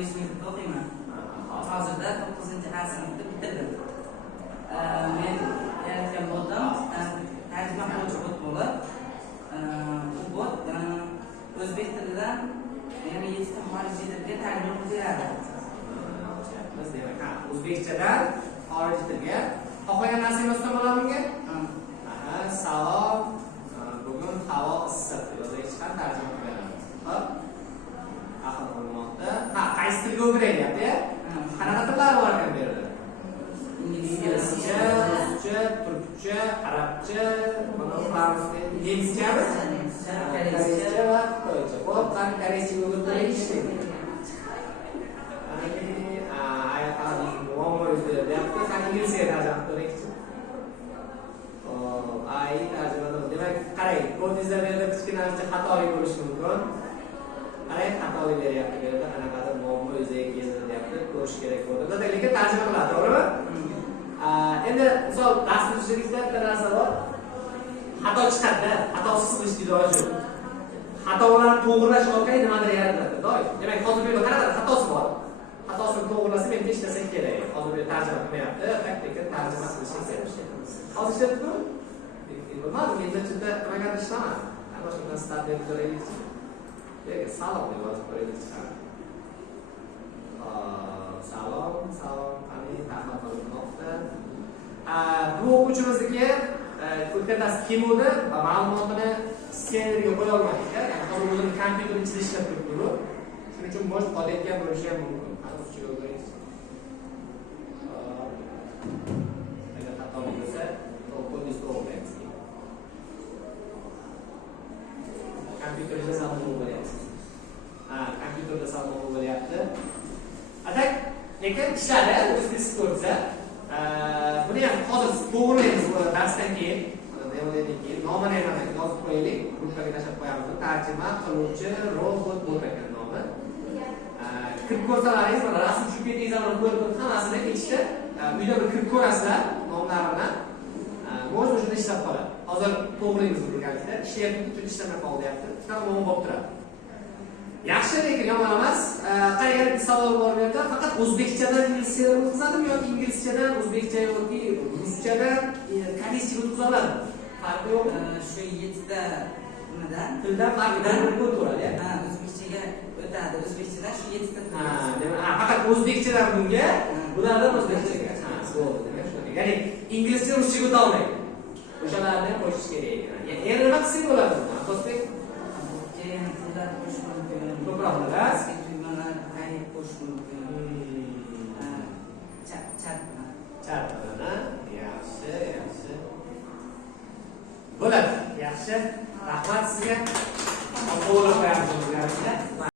15 yilda o'qiyman. Hozirda 9-A sinfda bitirdim. Men yaratgan bo'ldim. Tarjima qiluvchi bot bo'lib, bu bot o'zbek tilidan yana 7 ta xorijiy tilga tarjima qilib beradi. Biz demak, o'zbekchadan xorijiy tilga xohlagan narsangiz usta bo'ladimi? Salom. Bugun havo issiq. O'zbekcha ham tarjima qilib beradi. Xo'p. Aql bo'lmoqda. Qaysi tilga o'giryapti? Qanaqa tillar bor ekan bu yerda? Inglizcha, ruscha, turkcha, arabcha, nemischa, koreyscha va xitoycha. Bo'lib, qani koreyscha o'girtiraylik. İngilizce tarjima qildik. Ay tarjimada demak qarang, kodingizda berda kichkinasicha xatolik bo'lishi mumkin. Qarang, xatolik beryapti bu yerda, qanaqadir muammo yuzaga keldi deyapti, ko'rish kerak bo'ldi. Lekin tarjima qiladi, to'g'rimi? Endi misol dasturchilikda bitta narsa bor. Xato chiqadi, xatosiz qilish iloji yo'q. Xatolarni to'g'rilash orqali nimadir yaratiladi. Doim. Demak, hozir bu yerda qanaqa xatosi bor? Xatosini to'g'rilasa men ishlasak kerak. Hozir bu tarjima qilmayapti, taktika tarjima qilishni kerak. Hozir ishlatdimi? Bilmadim, endi chetda nimaga ishlamadi. Ana shundan start berib ko'raylik. Salom deb yozib qo'yaylik. Salom, qani tahlil qilinmoqda. Bu o'quvchimizniki ko'rgandasiz kimudi va ma'lumotini skenerga qo'ya olmadik. Ya'ni hozir o'zini kompyuter ichida ishlab turibdi. Shuning uchun bo'sh qolayotgan bo'lishi ham mumkin. Kompüterda salmoq bo'lyapti. Kompüterda salmoq bo'lyapti. Atak, lekin ishladi, o'zingiz ko'rsa, buni ham hozir to'g'rilaymiz bu darsdan keyin, demodan keyin nomini ham yozib qo'yaylik, gruppaga tashlab qo'yamiz. Tarjima qiluvchi robot bo'lar ekan nomi. Kirib ko'rsalaringiz, mana rasm tushib ketdingizlar, ko'rib hammasini ichida uyda bir kirib ko'rasizlar nomlarini. Bo'sh shunda ishlab qoladi. Hozir to'g'rilaymiz birgalikda. Ishlayapti, ishlamay qolyapti. Tamom bo'lib turadi. Yaxshi, lekin yomon emas. Qanday bir savol bor bu yerda, faqat o'zbekchadan inglizchaga o'tkazadimi yoki inglizchadan o'zbekcha yoki ruschadan koreyschaga o'tkazadimi? Farqi yo'qmi? Shu 7 ta nimadan tildan farqidan ko'radi. O'zbekchaga o'tadi. O'zbekchadan shu 7 ta. Demak, faqat o'zbekchadan bunga, bulardan o'zbekchaga. Bo'ldi, demak shunday. Ya'ni inglizcha ruschaga o'ta olmaydi. O'shalarni qo'shish kerak ekan. Ya'ni endi nima qilsak bo'ladi? Asosbek keyin tillar qo'shish mumkin. Ko'proq bilan tugmalar qayta qo'shish mumkin. Chat bilan. Yaxshi. Bo'ladi. Yaxshi. Rahmat sizga. Qo'llab qo'yamiz.